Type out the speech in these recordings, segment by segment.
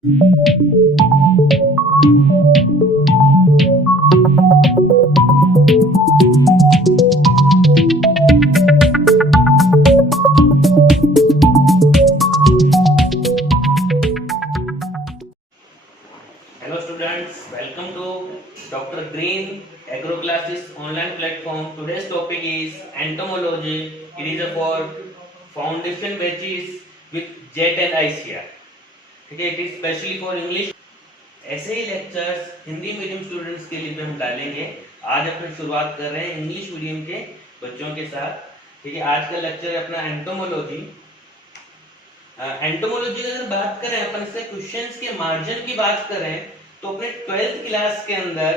Hello students, welcome to Dr. Green Agro Classes online platform. Today's topic is entomology. It is for foundation batches with JET and ICR. ठीक है, it is specially for English. ऐसे ही lectures Hindi medium students के लिए भी हम डालेंगे। आज अपनी शुरुआत कर रहे हैं इंग्लिश मीडियम के बच्चों के साथ। ठीक है, आज का लेक्चर है अपना एंटोमोलॉजी। एंटोमोलॉजी की अगर बात करें, अपन इसके क्वेश्चंस के मार्जिन की बात करें तो अपने 12th क्लास के अंदर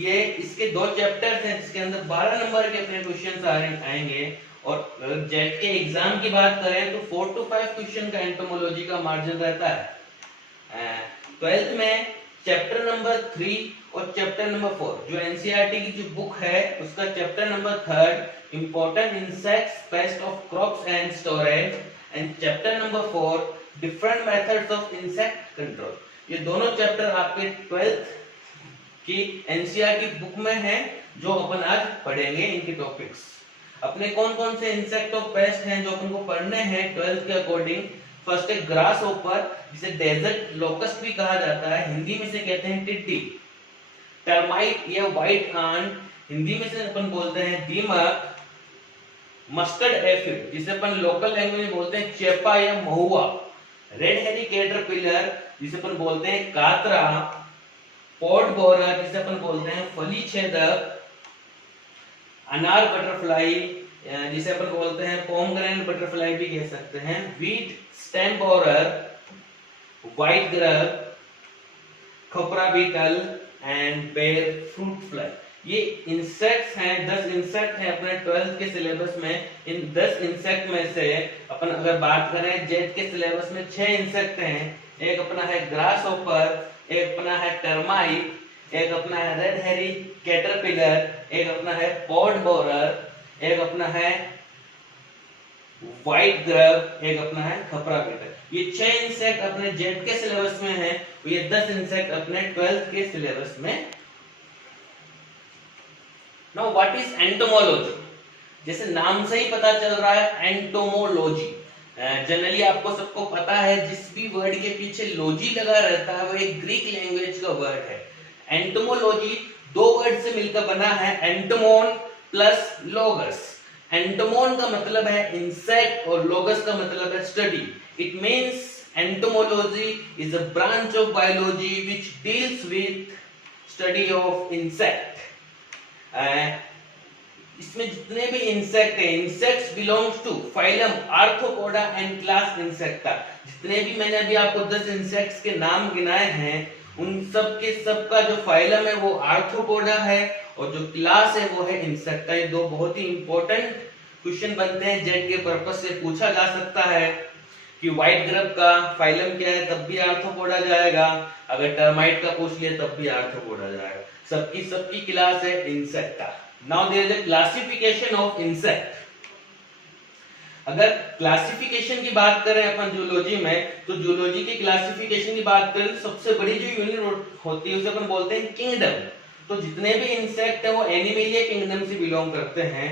ये इसके दो चैप्टर्स हैं जिसके अंदर 12 नंबर के अपने क्वेश्चंस आएंगे। और जेट के एग्जाम की बात करें तो 4 to 5 क्वेश्चन का एंटोमोलॉजी का मार्जिन रहता है। 12th में चैप्टर नंबर 3 और चैप्टर नंबर 4 जो एनसीईआरटी की जो बुक है उसका chapter number 3 important insects, paste of crops and storage, and chapter number 4 different methods of insect control. ये दोनों चैप्टर आपके 12th की एनसीईआरटी बुक में हैं जो अपन आज पढ़ेंगे। इनके टॉपिक्स अपने कौन कौन से इंसेक्ट और पेस्ट हैं जो अपन को पढ़ने हैं 12th के अकॉर्डिंग। फर्स्ट है ग्रास ओपर, जिसे डेजर्ट लोकस्ट भी कहा जाता है, हिंदी में से कहते हैं टिड्डी। टर्माइट या व्हाइट आंट, हिंदी में से अपन बोलते हैं दीमक। मस्टर्ड एफिड, जिसे अपन लोकल लैंग्वेज में बोलते हैं चेपा या महुआ। रेड हेरी कैटरपिलर, जिसे अपन बोलते हैं कातरा। पॉट बोरर, जिसे अपन बोलते हैं फली छेदक। अनार बटरफ्लाई, जिसे अपन बोलते हैं पोमग्रेनेट बटरफ्लाई भी कह सकते हैं। Wheat stem borer, white grub, खपरा बीटल एंड बेर फ्रूट फ्लाई। ये इंसेक्ट्स हैं, 10 इंसेक्ट हैं अपने 12th के सिलेबस में। इन 10 इंसेक्ट में से अपन अगर बात करें जेट के सिलेबस में 6 इंसेक्ट हैं। एक अपना है ग्रास ओपर, एक अपना है टर्माइट, एक अपना है रेड हेरी कैटरपिलर, एक अपना है पॉट बोरर, एक अपना है व्हाइट ग्रब, एक अपना है खपरा बीटल। ये 6 इंसेक्ट अपने जेट के सिलेबस में हैं, ये 10 इंसेक्ट अपने 12th के सिलेबस में। Now what is entomology? जैसे नाम से ही पता चल रहा है एंटोमोलॉजी। जनरली आपको सबको पता है जिस भी वर्ड के पीछे लॉजी लगा रहता है वो एक ग्रीक लैंग्वेज का वर्ड है। एंटोमोलॉजी दो वर्ड से मिलकर बना है, एंटोमोन प्लस लोगस। एंटोमोन का मतलब है इंसेक्ट और लोगस का मतलब है study. It means entomology is a branch of biology which deals with study of insect. इसमें जितने भी इंसेक्ट हैं, insects belongs to phylum arthropoda and class insecta. जितने भी मैंने अभी आपको 10 इंसेक्ट्स के नाम गिनाए हैं उन सब के सब का जो फाइलम है वो आर्थ्रोपोडा है और जो क्लास है वो है इंसेक्टा। ये दो बहुत ही इंपॉर्टेंट क्वेश्चन बनते हैं, जेट के पर्पस से पूछा जा सकता है कि व्हाइट ग्रब का फाइलम क्या है, तब भी आर्थ्रोपोडा जाएगा। अगर टर्माइट का पूछ लिया तब भी आर्थ्रोपोडा जाएगा। सबकी क्लास है insecta. Now there is a classification of insect. अगर क्लासिफिकेशन की बात करें अपन जूलॉजी में, तो जूलॉजी की क्लासिफिकेशन की बात करें तो सबसे बड़ी जो यूनिट होती है उसे अपन बोलते हैं किंगडम। तो जितने भी इंसेक्ट है वो एनिमेलिया किंगडम से बिलोंग करते हैं।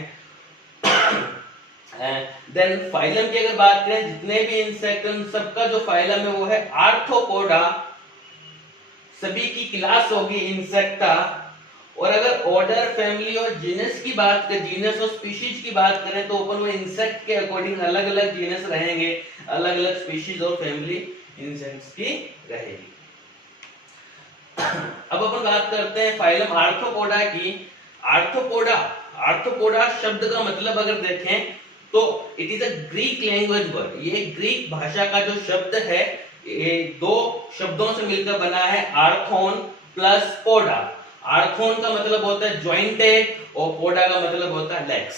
देन फाइलम की अगर बात करें, जितने भी इंसेक्ट हैं उन सबका जो फाइलम है वो है आर्थ्रोपोडा। सभी की क्लास होगी इंसेक्टा। और अगर ऑर्डर, फैमिली और जीनस की बात करें, जीनस और स्पीशीज की बात करें तो अपन वो इंसेक्ट के अकॉर्डिंग अलग अलग जीनस रहेंगे, अलग अलग स्पीशीज और फैमिली इंसेक्ट्स की रहेगी। अब अपन बात करते हैं फाइलम आर्थ्रोपोडा की। आर्थ्रोपोडा शब्द का मतलब अगर देखें तो it is a Greek language word. ये ग्रीक भाषा का जो शब्द है ये दो शब्दों से मिलकर बना है, आर्थोन प्लस पोडा। आर्थोन का मतलब होता है ज्वाइंटेड और पोडा का मतलब होता है लेग्स।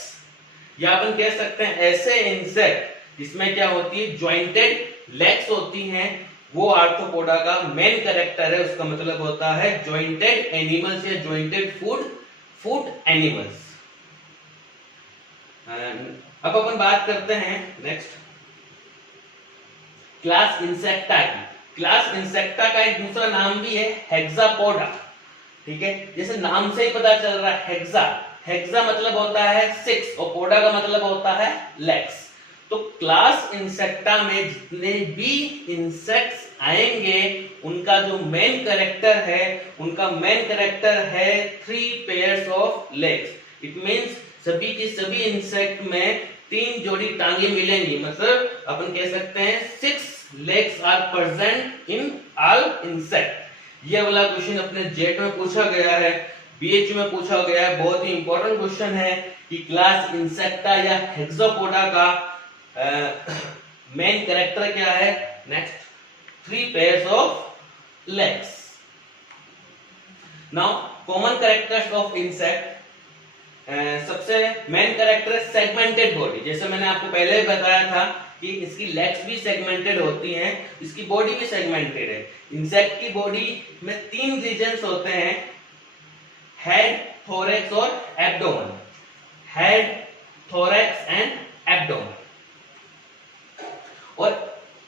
या अपन कह सकते हैं ऐसे इंसेक्ट जिसमें क्या होती है, ज्वाइंटेड लेग्स होती हैं, वो आर्थ्रोपोडा का मेन कैरेक्टर है। उसका मतलब होता है ज्वाइंटेड एनिमल्स या ज्वाइंटेड फूड एनिमल्स। अब अपन बात करते हैं नेक्स्ट क्लास इंसेक्टा की। क्लास इंसेक्टा का एक दूसरा नाम भी है हेक्सापोडा, ठीक है। जैसे नाम से ही पता चल रहा है हेक्सा, हेक्सा मतलब होता है 6 और पोडा का मतलब होता है लेग्स। तो क्लास इंसेक्टा में जितने भी इंसेक्ट्स आएंगे उनका जो मेन कैरेक्टर है, उनका मेन कैरेक्टर है 3 pairs of legs. It means सभी की सभी इंसेक्ट में 3 जोड़ी टांगे मिलेंगी, मतलब अपन कह सकते हैं 6 legs are present in all insect। ये वाला क्वेश्चन अपने जेट में पूछा गया है, बीएच में पूछा गया है, बहुत ही इंपॉर्टेंट क्वेश्चन है कि क्लास इंसेक्टा या हेक्सापोडा का मेन कैरेक्टर क्या है। Next 3 pairs of legs। Now common characters of insect, सबसे मेन कैरेक्टर है सेगमेंटेड बॉडी। जैसे मैंने आपको पहले भी बताया था कि इसकी लेग्स भी सेगमेंटेड होती हैं, इसकी बॉडी भी सेगमेंटेड है। इंसेक्ट की बॉडी में 3 रीजन्स होते हैं, हेड, थोरैक्स और abdomen. Head, thorax and abdomen. और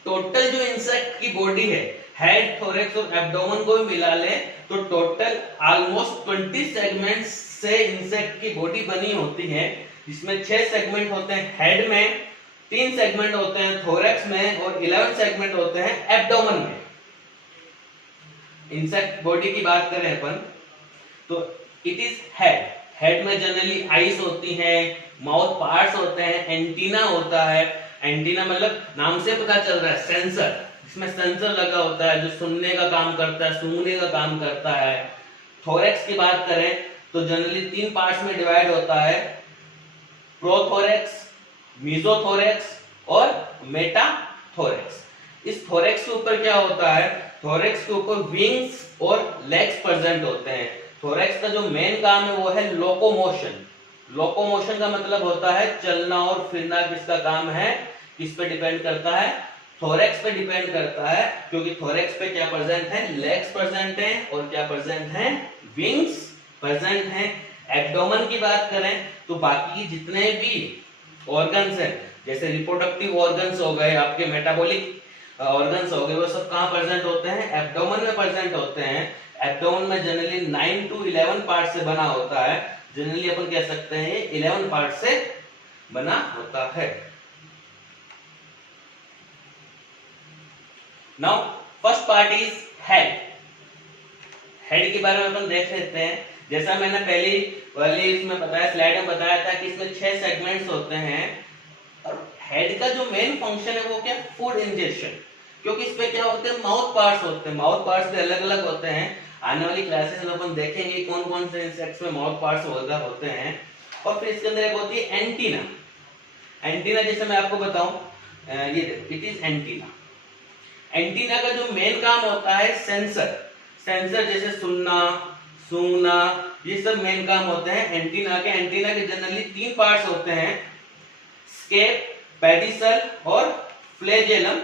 टोटल जो इंसेक्ट की बॉडी है, हेड, थोरैक्स और एब्डोमेन को भी मिला ले तो टोटल ऑलमोस्ट 20 सेगमेंट्स से इंसेक्ट की बॉडी बनी होती है, जिसमें 6 सेगमेंट होते हैं हेड में, 3 सेगमेंट होते हैं थोरैक्स में और 11 सेगमेंट होते हैं एब्डोमेन में। इंसेक्ट बॉडी की बात करें अपन तो इट इज हेड। हेड में जनरली आईज होती हैं, माउथ पार्ट्स होते हैं, एंटीना होता है। एंटीना मतलब नाम से पता चल रहा है सेंसर, इसमें सेंसर लगा होता है जो सुनने का काम करता है, सूंघने का काम करता है। थोरैक्स की बात करें तो जनरली 3 पार्ट्स में डिवाइड होता है, प्रोथोरैक्स, मीजोथोरैक्स और मेटाथोरैक्स। इस थोरैक्स के ऊपर क्या होता है, थोरैक्स के ऊपर विंग्स और लेग्स प्रेजेंट होते हैं। थोरैक्स का जो मेन काम है वो है लोकोमोशन। लोकोमोशन का मतलब होता है चलना और फिरना। किसका काम है, किस पे डिपेंड करता है, थोरैक्स पे डिपेंड करता है, क्योंकि थोरैक्स पे क्या प्रेजेंट है, लेग्स प्रेजेंट है और क्या प्रेजेंट है, विंग्स प्रेजेंट है। एब्डोमेन की बात करें तो बाकी जितने भी ऑर्गन्स हैं, जैसे रिप्रोडक्टिव ऑर्गन्स हो गए, आपके मेटाबॉलिक ऑर्गन्स हो गए, वो सब कहाँ प्रेजेंट होते हैं, एब्डोमेन में प्रेजेंट होते हैं। एब्डोमेन में जनरली 9 to 11 पार्ट से बना होता है। जनरली अपन कह सकते हैं 11 पार्ट से बना होता है। Now first part is head. Head के बारे में अपन देख लेते हैं। जैसा मैंने पहली वाली इसमें बताया, स्लाइड में बताया था कि इसमें 6 सेगमेंट्स होते हैं और हेड का जो मेन फंक्शन है वो क्या, फूड इंजेक्शन। क्योंकि इस पे क्या होते हैं, माउथ पार्ट्स होते हैं। माउथ पार्ट्स भी अलग अलग होते हैं। आने वाली क्लासेस में अपन देखेंगे कौन कौन से इंसेक्ट्स में माउथ पार्ट्स होते हैं। और फिर इसके अंदर एक होती है एंटीना। एंटीना जैसे मैं आपको बताऊं, ये देखो, इट इज एंटीना। एंटीना का जो मेन काम होता है सेंसर। सेंसर जैसे सुनना, सूंघना, ये सब मेन काम होते हैं एंटीना के। एंटीना के जनरली 3 पार्ट्स होते हैं, स्केप, पेडिसल और फ्लैजेलम।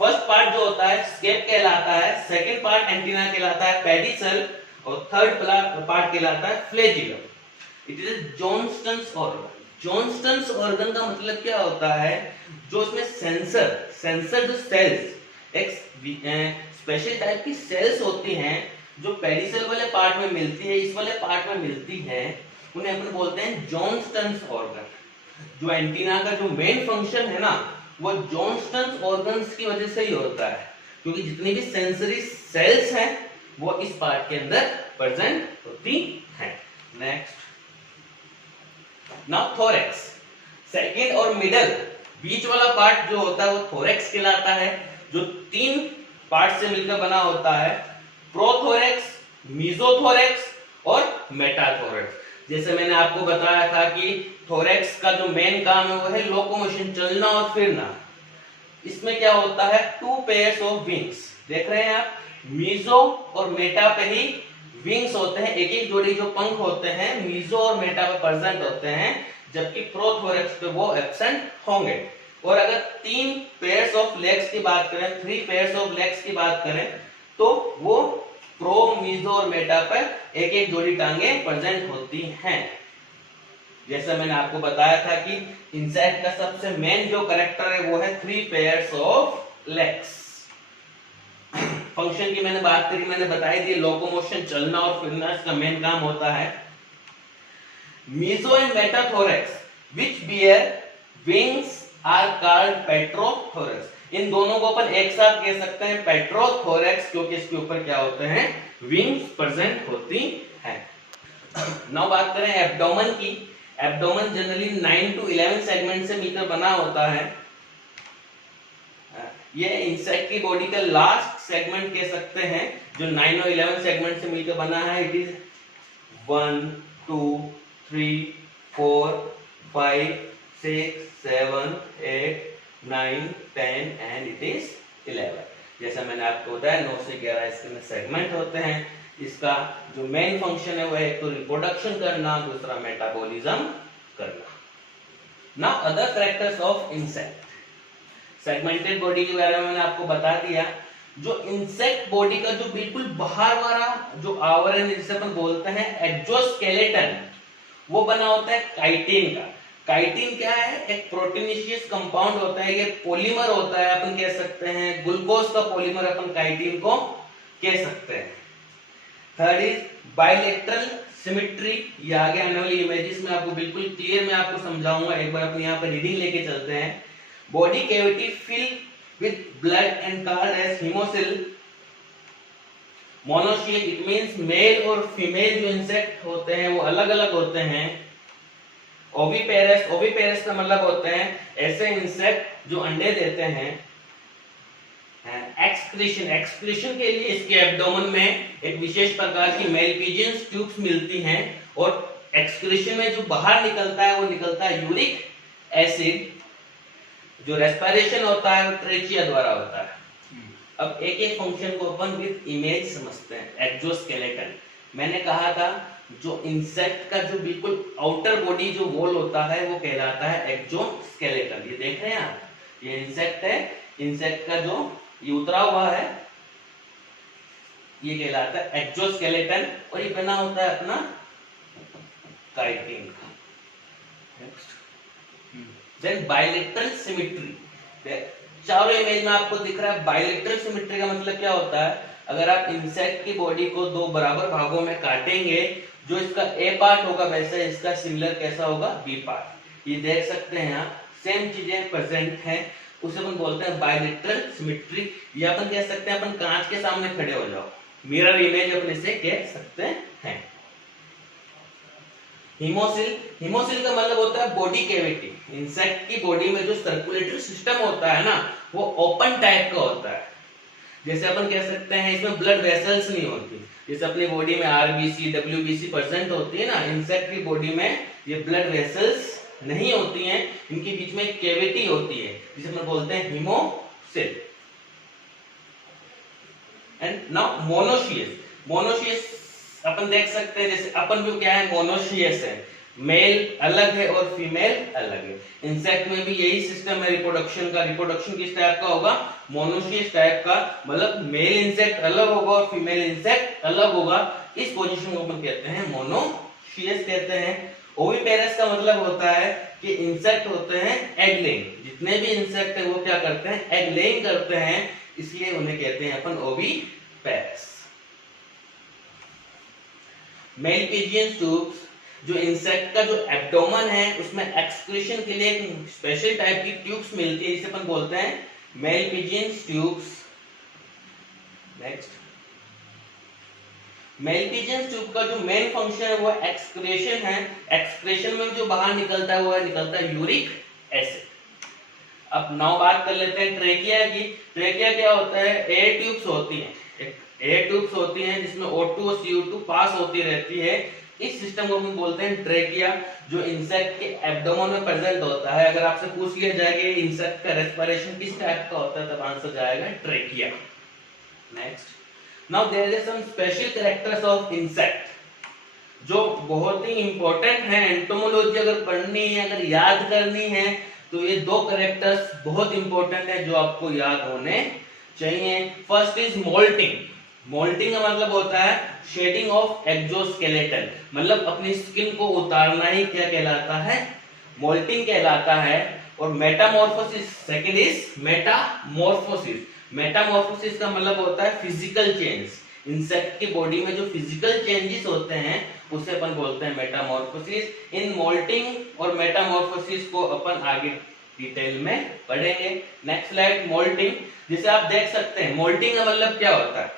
फर्स्ट पार्ट जो होता है स्केप कहलाता है, सेकंड पार्ट एंटीना कहलाता है पेडिसल और थर्ड पार्ट कहलाता है flagellum. It is Johnston's organ. Johnston's organ का मतलब क्या होता है, जो इसमें सेंसर जो सेल्स, एक स्पेशल टाइप की सेल्स होती हैं जो पेडिसल वाले पार्ट में मिलती है, इस वाले पार्ट में मिलती है, उन्हें अपन बोलते हैं जॉनस्टन्स ऑर्गन। जो एंटीना का जो मेन फंक्शन है ना, वो जॉनस्टन्स ऑर्गन्स की वजह से ही होता है, क्योंकि जितनी भी सेंसरी सेल्स हैं वो इस पार्ट के अंदर प्रेजेंट होती हैं। Next, now thorax. सेकंड और मिडल बीच वाला पार्ट जो होता है वो थोरैक्स कहलाता है, जो 3 पार्ट से मिलकर बना होता है, प्रोथोरैक्स, मीजोथोरैक्स और मेटाथोरैक्स। जैसे मैंने आपको बताया था कि थोरैक्स का जो मेन काम है वो है लोकोमोशन, चलना और फिरना। इसमें क्या होता है, 2 पेयर्स ऑफ विंग्स। देख रहे हैं आप, मीजो और मेटा पे ही विंग्स होते हैं, एक एक जोड़ी जो पंख होते हैं मीजो और मेटा पे प्रेजेंट होते हैं, जबकि प्रोथोरैक्स पे वो एब्सेंट होंगे। और अगर 3 पेयर्स ऑफ लेग्स की बात करें, 3 पेयर्स ऑफ लेग्स की बात करें, तो वो प्रो, मीजो और मेटा पर एक एक जोड़ी टांगे प्रेजेंट होती हैं। जैसा मैंने आपको बताया था कि इंसेक्ट का सबसे मेन जो कैरेक्टर है वो है 3 पेयर्स ऑफ लेग्स। फंक्शन की मैंने बात करी, मैंने बताई थी लोकोमोशन, चलना और फिरना इसका मेन काम होता है। Meso and metathorax which bear wings are called pterothorax. इन दोनों को अपन एक साथ कह सकते हैं पेट्रोथोरेक्स, क्योंकि इसके ऊपर क्या होते हैं, विंग्स प्रेजेंट होती हैं। नाउ बात करें एब्डोमेन की। एब्डोमेन जनरली 9 to 11 सेगमेंट से मिलकर बना होता है। ये इंसेक्ट की बॉडी का लास्ट सेगमेंट कह सकते हैं, जो 9 और 11 सेगमेंट से मिलकर बना है। It is 1 2 3 4 5 6 7 8 9 10 and it is 11। जैसा मैंने आपको बताया 9 से 11 इसके सेगमेंट होते हैं। इसका जो मेन फंक्शन है वो है तो रिप्रोडक्शन करना, दूसरा मेटाबॉलिज्म करना। Now other characters of insect. Segmented body के बारे में मैंने आपको बता दिया। जो इंसेक्ट बॉडी का जो बिल्कुल बाहर वाला जो आवरण है, जिसे अपन बोलते हैं एक्सोस्केलेटन, वो बना होता है काइटिन का। काइटिन क्या है, एक प्रोटीनेशियस कंपाउंड होता है, ये पॉलीमर होता है, अपन कह सकते हैं ग्लूकोज का पॉलीमर अपन काइटिन को कह सकते हैं। Third is bilateral symmetry. ये आगे आने वाली इमेजेस में आपको बिल्कुल क्लियर मैं आपको समझाऊंगा। एक बार अपन यहाँ पर रीडिंग लेके चलते हैं। Body cavity fill with blood and called as haemocoel. Monoecious it means male और फीमेल जो इंसेक्ट होते हैं वो अलग अलग होते हैं। ओविपेरस, ओविपेरस का मतलब होते हैं ऐसे इंसेक्ट जो अंडे देते हैं। एक्सक्रीशन, एक्सक्रीशन के लिए इसके एब्डोमेन में एक विशेष प्रकार की मेलपिजियंस ट्यूब्स मिलती हैं, और एक्सक्रीशन में जो बाहर निकलता है वो निकलता है यूरिक एसिड। जो रेस्पिरेशन होता है वो ट्रेचिया द्वारा होता है। अब एक एक फंक्शन को अपन विद इमेज समझते हैं। एक्सोस्केलेटन, मैंने कहा था जो इंसेक्ट का जो बिल्कुल आउटर बॉडी जो वॉल होता है वो कहलाता है एक्सोस्केलेटन। ये देख रहे हैं आप, ये इंसेक्ट है, इंसेक्ट का जो ये उतरा हुआ है ये कहलाता है एक्सोस्केलेटन, और ये बना होता है अपना काइटिन का। Then bilateral symmetry. चारों इमेज में आपको दिख रहा है बायलैटरल सिमेट्री का मतलब क्या होता है, अगर आप इंसेक्ट की बॉडी को दो बराबर भागों में काटेंगे, जो इसका ए पार्ट होगा वैसे इसका सिमिलर कैसा होगा, बी पार्ट। ये देख सकते हैं आप, सेम चीजें प्रेजेंट हैं, उसे अपन बोलते हैं बायलैटरल सिमेट्री। या अपन कह सकते हैं अपन कांच के सामने खड़े हो जाओ, मिरर इमेज अपन इसे कह सकते हैं। हीमोसिल, हीमोसिल का मतलब होता है बॉडी कैविटी। इंसेक्ट की बॉडी में जो सर्कुलेटरी सिस्टम होता है ना, वो ओपन टाइप का होता है। जैसे अपन कह सकते हैं इसमें ब्लड वेसल्स नहीं होती, जैसे अपनी बॉडी में आरबीसी डब्ल्यूबीसी प्रेजेंट होती है ना, इंसेक्ट की बॉडी में ये ब्लड वेसल्स नहीं होती हैं, इनके बीच में एक कैविटी होती है जिसे अपन बोलते हैं hemocoel. And now monoecious, monoecious अपन देख सकते हैं, जैसे अपन भी क्या है, मोनोशियस है, मेल अलग है और फीमेल अलग है। इंसेक्ट में भी यही सिस्टम है रिप्रोडक्शन का। रिप्रोडक्शन किस टाइप का होगा, मोनोशियस टाइप का, मतलब मेल इंसेक्ट अलग होगा और फीमेल इंसेक्ट अलग होगा। इस पोजीशन को अपन कहते हैं मोनोशियस कहते हैं। ओविपेरस का मतलब होता है कि इंसेक्ट होते हैं एग लेइंग, जितने भी इंसेक्ट है वो क्या करते हैं, एग लेइंग करते हैं, इसलिए उन्हें कहते हैं अपन ओविपेरस। मेलपिजियन ट्यूब्स, जो इंसेक्ट का जो एब्डोमेन है उसमें एक्सक्रीशन के लिए एक स्पेशल टाइप की ट्यूब्स मिलती है, जिसे अपन बोलते हैं मेलपिजियन ट्यूब्स। नेक्स्ट, मेलपिजियन ट्यूब का जो मेन फंक्शन है वो एक्सक्रीशन है। एक्सक्रीशन में जो बाहर निकलता है वो निकलता है यूरिक एसिड। अब नाउ बात कर लेते हैं ट्रेकिया की। ट्रेकिया क्या होता है, एयर ट्यूब्स होती हैं, एयर ट्यूब्स होती हैं जिसमें O2 और CO2 पास होती रहती है। इस सिस्टम को हम बोलते हैं ट्रेकिया, जो इंसेक्ट के एब्डोमेन में प्रेजेंट होता है। अगर आपसे पूछ लिया जाए कि इंसेक्ट का रेस्पिरेशन किस टाइप का होता है, तब आंसर जाएगा trachea. Next, now there is some special characters of insect जो बहुत ही इंपॉर्टेंट है। एंटोमोलॉजी अगर पढ़नी है, अगर याद करनी है, तो ये दो कैरेक्टर्स बहुत इंपॉर्टेंट है जो आपको याद होने चाहिए। First is moulting. मोल्टिंग का मतलब होता है शेडिंग ऑफ एक्सोस्केलेटन, मतलब अपनी स्किन को उतारना ही क्या कहलाता है, मोल्टिंग कहलाता है। और Metamorphosis, second is Metamorphosis, Metamorphosis का मतलब होता है फिजिकल चेंज। इंसेक्ट की बॉडी में जो फिजिकल चेंजेस होते हैं उसे अपन बोलते हैं मेटामॉर्फोसिस। इन मोल्टिंग और मेटामॉर्फोसिस को अपन आगे डिटेल में पढ़ेंगे। Next slide, moulting. जिसे आप देख सकते हैं मोल्टिंग का मतलब क्या होता है।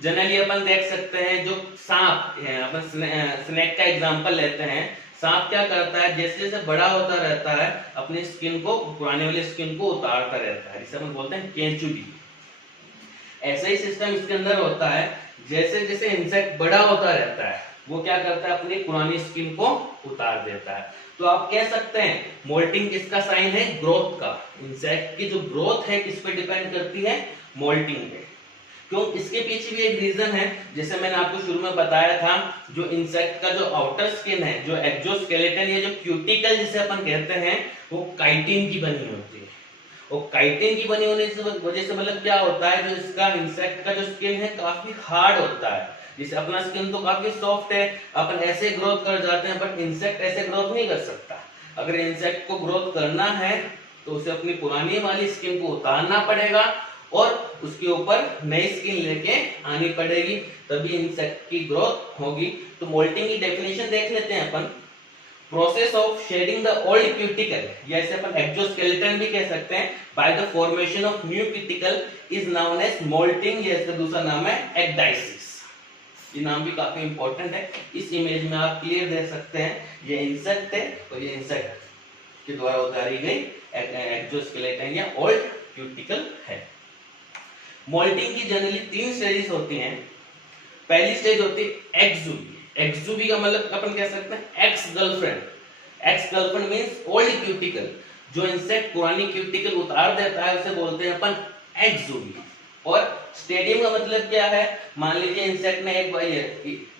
जनरली अपन देख सकते हैं जो सांप है, अपन स्नेक का एग्जांपल लेते हैं। सांप क्या करता है, जैसे जैसे बड़ा होता रहता है अपनी स्किन को, पुराने वाली स्किन को उतारता रहता है, जिसे अपन बोलते हैं केंचुली। ऐसा ही सिस्टम इसके अंदर होता है। जैसे जैसे इंसेक्ट बड़ा होता रहता है वो क्या करता है, अपनी पुरानी स्किन को उतार देता है। तो आप कह सकते हैं मोल्टिंग किसका साइन है, ग्रोथ का। इंसेक्ट की जो ग्रोथ है किस पे डिपेंड करती है, मोल्टिंग पे। क्यों, इसके पीछे भी एक रीजन है। जैसे मैंने आपको शुरू में बताया था, जो इंसेक्ट का जो आउटर स्किन है, जो एक्सोस्केलेटन या जो क्यूटिकल जिसे अपन कहते हैं, वो काइटिन की बनी होती है। और काइटिन की बनी होने की वजह से मतलब क्या होता है, जो इसका इंसेक्ट का जो स्किन है काफी हार्ड होता है। जैसे अपना स्किन तो काफी सॉफ्ट है, अपन ऐसे ग्रोथ कर जाते हैं, बट इंसेक्ट ऐसे ग्रोथ नहीं कर सकता। अगर इंसेक्ट को ग्रोथ करना है तो उसे अपनी पुरानी वाली स्किन को उतारना पड़ेगा और उसके ऊपर नई स्किन लेके आनी पड़ेगी, तभी इंसेक्ट की ग्रोथ होगी। तो मोल्टिंग की डेफिनेशन देख लेते हैं अपन। Process of shedding the old cuticle, या इसे अपन एक्सोस्केलेटन भी कह सकते हैं, by the formation of new cuticle is known as moulting, या इसका दूसरा नाम है एक्डाइसिस। ये नाम भी काफी इंपॉर्टेंट है। इस इमेज में आप क्लियर देख सकते हैं, ये इंसेक्ट है और ये इंसेक्ट के द्वारा उतारी गई एक्सोस्केलेटन या ओल्ड क्यूटिकल है। मोल्टिंग की जनरली 3 स्टेजेस होती हैं। पहली स्टेज होती है एक्सुबी। एक्सुबी का मतलब अपन कह सकते हैं ex girlfriend. Ex girlfriend means old cuticle. जो इंसेक्ट पुरानी क्यूटिकल उतार देता है उसे बोलते हैं अपन एक्सुबी। और स्टेडियम का मतलब क्या है, मान लीजिए इंसेक्ट ने एक भाई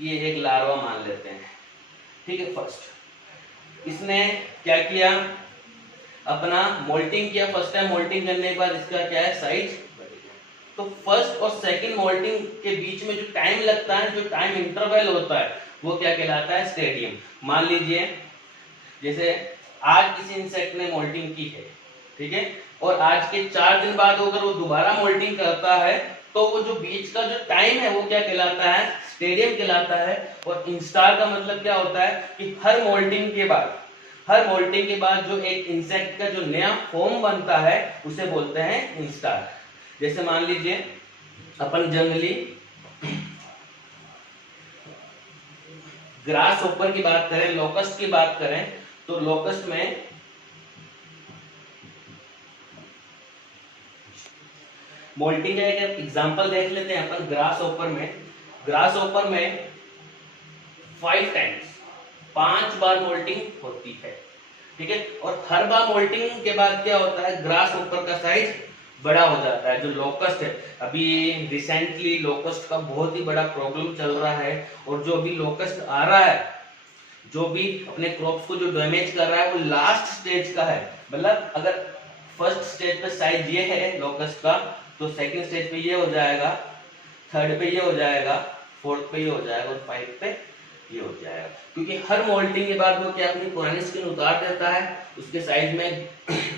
ये एक लार्वा मान लेते हैं, ठीक है। फर्स्ट इसने क्या किया, अपना मोल्टिंग किया। फर्स्ट टाइम मोल्टिंग करने के बाद इसका क्या है, साइज। तो फर्स्ट और सेकंड मोल्टिंग के बीच में जो टाइम लगता है, जो टाइम इंटरवल होता है, वो क्या कहलाता है, स्टेडियम। मान लीजिए जैसे आज किसी इंसेक्ट ने मोल्टिंग की है, ठीक है, और आज के 4 दिन बाद अगर वो दोबारा मोल्टिंग करता है तो वो जो बीच का जो टाइम है वो क्या कहलाता है, स्टेडियम कहलाता है। और इंस्टार का मतलब क्या होता है कि हर मोल्टिंग के बाद जो एक इंसेक्ट का जो नया फॉर्म बनता है उसे बोलते हैं इंस्टार। जैसे मान लीजिए अपन जनरली ग्रास होपर की बात करें, लोकस्ट की बात करें, तो लोकस्ट में मोल्टिंग का एक एग्जांपल देख लेते हैं अपन। ग्रास होपर में 5 टाइम्स 5 बार मोल्टिंग होती है, ठीक है। और हर बार मोल्टिंग के बाद क्या होता है, ग्रास होपर का साइज बड़ा हो जाता है। जो लोकस्ट है, अभी रिसेंटली लोकस्ट का बहुत ही बड़ा प्रॉब्लम चल रहा है, और जो अभी लोकस्ट आ रहा है, जो भी अपने क्रॉप्स को जो डैमेज कर रहा है, वो लास्ट स्टेज का है। मतलब अगर फर्स्ट स्टेज पे साइज ये है लोकस्ट का, तो सेकंड स्टेज पे ये हो जाएगा, थर्ड पे ये हो जाएगा, फोर्थ पे ये हो जाएगा, और 5 पे ये हो जाएगा। क्योंकि हर मोल्टिंग के बाद वो क्या अपनी पुरानी स्किन उतार देता है, उसके साइज में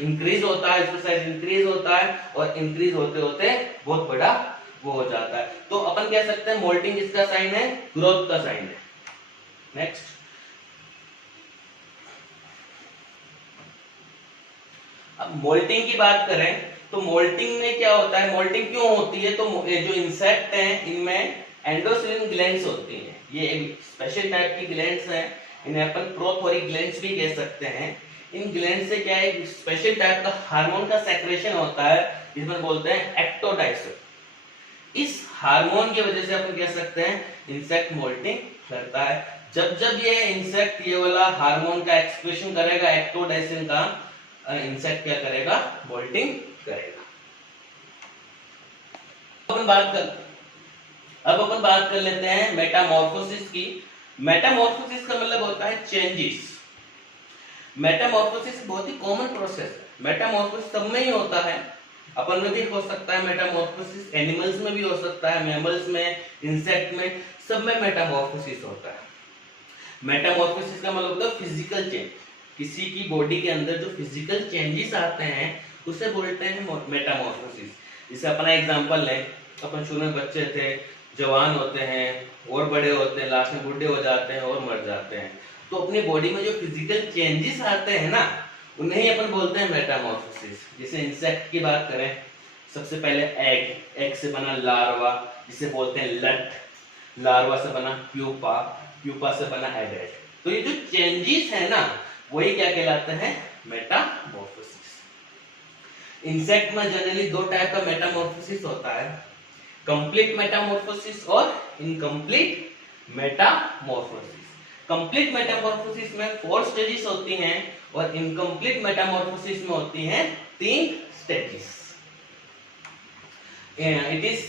इंक्रीज होता है, इसका साइज इंक्रीज होता है, और इंक्रीज होते होते बहुत बड़ा वो हो जाता है। तो अपन कह सकते हैं मोल्टिंग इसका साइन है, ग्रोथ का साइन है। नेक्स्ट, अब मोल्टिंग की बात करें तो मोल्टिंग में क्या होता है, मोल्टिंग क्यों होती है, तो जो इंसेक्ट हैं इनमें एंडोसिलिन ग्लैंड्स होती हैं। ये एक स्पेशल टाइप की ग्लैंड्स हैं, इन्हें अपन प्रोथोरिक ग्लैंड्स भी कह सकते हैं। इन ग्लैंड से क्या है, स्पेशल टाइप का हार्मोन का सेक्रेशन होता है, जिसमें बोलते हैं एक्टोडाइसिन। इस हार्मोन की वजह से अपन कह सकते हैं इंसेक्ट मोल्टिंग करता है। जब जब ये इंसेक्ट ये वाला हार्मोन का एक्सक्रीशन करेगा, एक्टोडाइसिन का, इंसेक्ट क्या करेगा, मोल्टिंग करेगा। अब अपन बात कर लेते हैं मेटामॉर्फोसिस की। मेटामॉर्फोसिस का मतलब होता है चेंजेस। मेटामॉर्फोसिस बहुत ही कॉमन प्रोसेस है। मेटामॉर्फोसिस सब में ही होता है, अपन में भी हो सकता है मेटामॉर्फोसिस, एनिमल्स में भी हो सकता है, मैमल्स में, इंसेक्ट में, सब में मेटामॉर्फोसिस होता है। मेटामॉर्फोसिस का मतलब होता है फिजिकल चेंज। किसी की बॉडी के अंदर जो फिजिकल चेंजेस आते हैं उसे बोलते हैं मेटामॉर्फोसिस। जैसे अपना एग्जांपल लें, अपन शुरू में बच्चे थे, जवान होते हैं और बड़े होते हैं, लास्ट में बूढ़े हो जाते हैं और मर जाते हैं। तो अपनी बॉडी में जो फिजिकल चेंजेस आते हैं ना, उन्हें ही अपन बोलते हैं मेटामॉर्फोसिस। जैसे इंसेक्ट की बात करें, सबसे पहले एग से बना लार्वा जिसे बोलते हैं लट, लार्वा से बना प्यूपा, प्यूपा से बना एडल्ट। तो ये जो चेंजेस है ना, वही क्या कहलाते हैं, मेटामॉर्फोसिस। इंसेक्ट में जनरली दो टाइप का मेटामॉर्फोसिस होता है, कंप्लीट मेटामॉर्फोसिस और इनकम्प्लीट मेटामॉर्फोसिस। कंप्लीट मेटामॉर्फोसिस में 4 स्टेजेस होती हैं और इनकम्प्लीट मेटामॉर्फोसिस में होती हैं 3 stages. It is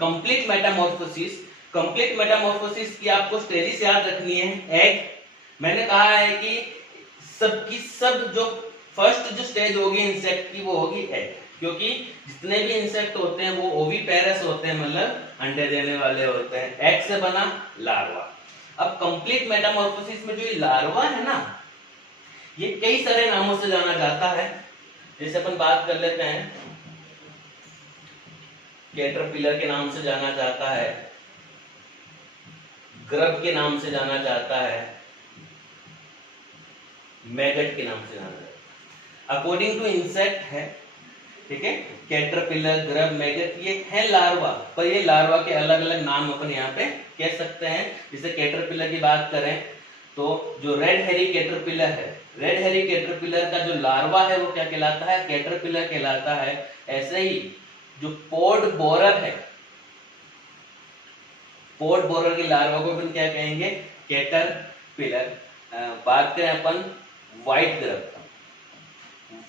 complete Metamorphosis. Complete Metamorphosis की आपको स्टेजेस याद रखनी है। एग, मैंने कहा है कि सबकी सब जो फर्स्ट जो स्टेज होगी इंसेक्ट की वो होगी एग, क्योंकि जितने भी इंसेक्ट होते हैं वो ओविपेरस होते हैं, मतलब अंडे देने वाले होते हैं। एग से बना लार्वा। अब कंप्लीट मेटामॉर्फोसिस में जो ये लार्वा है ना, ये कई सारे नामों से जाना जाता है। जैसे अपन बात कर लेते हैं, कैटरपिलर के नाम से जाना जाता है, ग्रब के नाम से जाना जाता है, मैगट के नाम से जाना जाता है। अकॉर्डिंग टू इंसेक्ट है, ठीक है, कैटरपिलर, ग्रब, मैगट ये है लार्वा, पर ये लार्वा के अलग अलग नाम अपन यहाँ पे कह सकते हैं। जैसे कैटरपिलर की बात करें तो जो रेड हेरी कैटरपिलर है, रेड हेरी कैटरपिलर का जो लार्वा है वो क्या कहलाता है, कैटरपिलर कहलाता है। ऐसे ही जो पॉड बोरर है, पॉड बोरर की लार्वा को अपन क्या कहेंगे, कैटरपिलर। बात करें अपन व्हाइट ग्रब,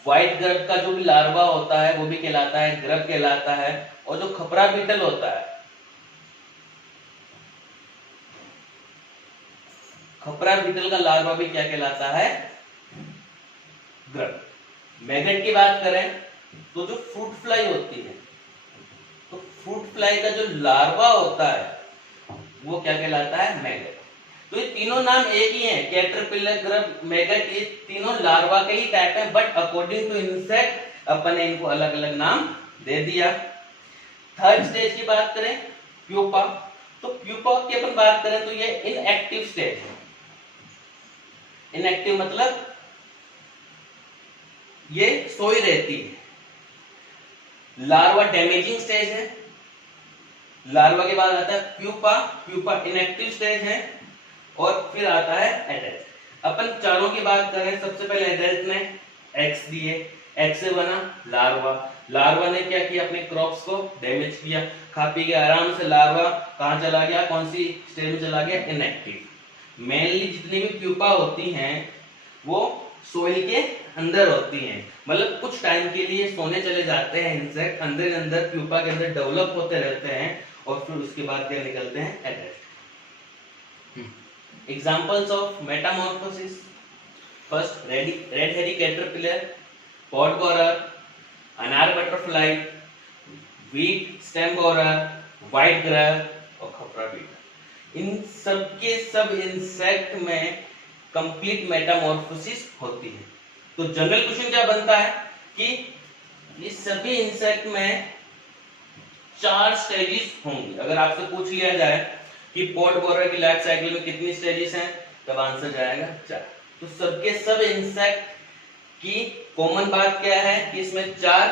व्हाइट ग्रब का जो भी लार्वा होता है वो भी कहलाता है ग्रब कहलाता है। और जो खपरा बीटल होता है, खपरा बीटल का लार्वा भी क्या कहलाता है, ग्रब। मैगट की बात करें तो जो फ्रूट फ्लाई होती है, तो फ्रूट फ्लाई का जो लार्वा होता है वो क्या कहलाता है, मैगट। तो ये तीनों नाम एक ही हैं, कैटरपिलर, ग्रब, मैगट, ये तीनों लार्वा के ही टाइप हैं, बट अकॉर्डिंग टू इंसेक्ट अपन ने इनको अलग अलग नाम दे दिया। थर्ड स्टेज की बात करें, प्यूपा। तो प्यूपा की अपन बात करें तो ये इनएक्टिव स्टेज है। इनएक्टिव मतलब ये सोई रहती है। लार्वा डैमेजिंग स्टेज है। लार्वा के बाद आता है प्यूपा, प्यूपा इनएक्टिव स्टेज है, और फिर आता है एडल्ट। अपन चारों की बात करें, सबसे पहले एडल्ट ने एग्स दिए, एग से बना लार्वा, लार्वा ने क्या किया, अपने क्रॉप्स को डैमेज किया, खा पी के आराम से लार्वा कहां चला गया, कौन सी स्टेज में चला गया, इनएक्टिव। मेनली जितनी भी प्यूपा होती हैं वो सोइल के अंदर होती हैं, मतलब कुछ टाइम के लिए सोने चले जाते हैं इंसेक्ट, अंदर अंदर प्यूपा के अंदर डेवलप होते रहते हैं, और फिर उसके बाद क्या निकलते हैं, adult. Examples of metamorphosis: first, red hairy caterpillar, pod borer, anar butterfly, wheat stem borer, white grub और खपरा बीटल। इन सब के सब इंसेक्ट में कंप्लीट मेटामॉर्फोसिस होती है। तो जनरल क्वेश्चन क्या बनता है कि ये सभी इंसेक्ट में 4 स्टेजेस होंगी। अगर आपसे पूछ लिया जाए कि पॉड बोरर की लाइफ साइकिल में कितनी स्टेजेस हैं, तब आंसर जाएगा 4। तो सबके सब इंसेक्ट की कॉमन बात क्या है कि इसमें 4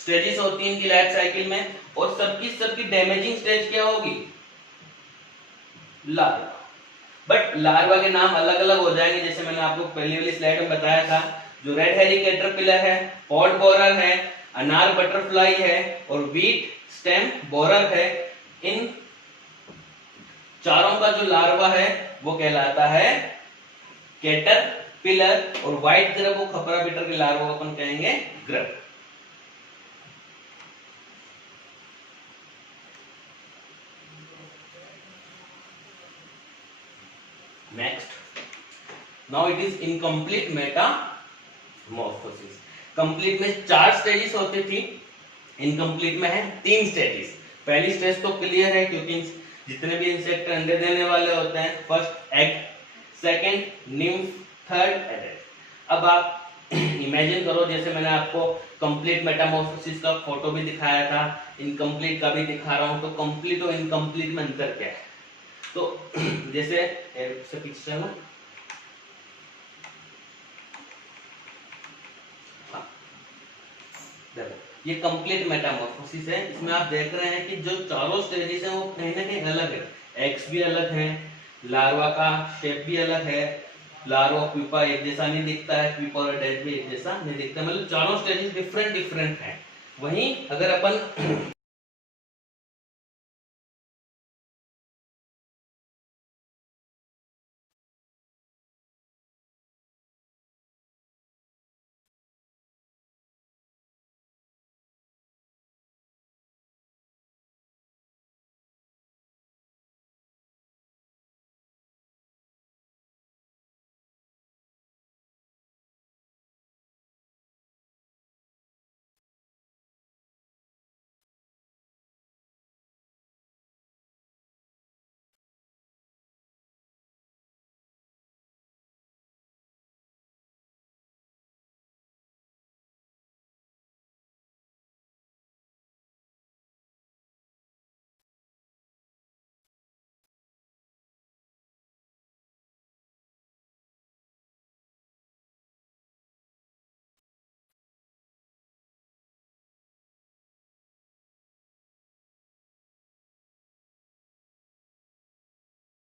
स्टेजेस होती हैं इनकी लाइफ साइकिल में, और सबकी डैमेजिंग स्टेज क्या होगी, लार्वा। बट लार्वा के नाम अलग अलग हो जाएंगे, जैसे मैंने आपको पहली वाली स्लाइड में बताया था। जो रेड हेरी कैटरपिलर है, पॉड बोरर है, अनार बटरफ्लाई है और व्हीट स्टेम बोरर है, इन चारों का जो लार्वा है वो कहलाता है कैटरपिलर, और व्हाइट ग्रब को खपरा बीटल के लार्वा को अपन कहेंगे grub. Next, now it is incomplete Metamorphosis. Complete में 4 स्टेजेस होती थी, इनकम्प्लीट में है 3 स्टेजेस। पहली स्टेज तो क्लियर है, क्योंकि जितने भी इंसेक्ट अंडे देने वाले होते हैं, first egg, second nymph, third adult. अब आप इमेजिन करो जैसे मैंने आपको कंप्लीट मेटामॉर्फोसिस का फोटो भी दिखाया था, इनकम्प्लीट का भी दिखा रहा हूं, तो कंप्लीट और इनकम्प्लीट में अंतर क्या है? तो जैसे पीछे चलना, ये कंप्लीट मेटामॉर्फोसिस है। इसमें आप देख रहे हैं कि जो चारों स्टेजेस हैं वो कहीं ना कहीं अलग है। एक्स भी अलग है, लार्वा का शेप भी अलग है, लार्वा प्यूपा एक जैसा नहीं दिखता है, प्यूपा और डेड भी एक जैसा नहीं दिखता, मतलब चारों स्टेजेस डिफरेंट डिफरेंट हैं। वहीं अगर अपन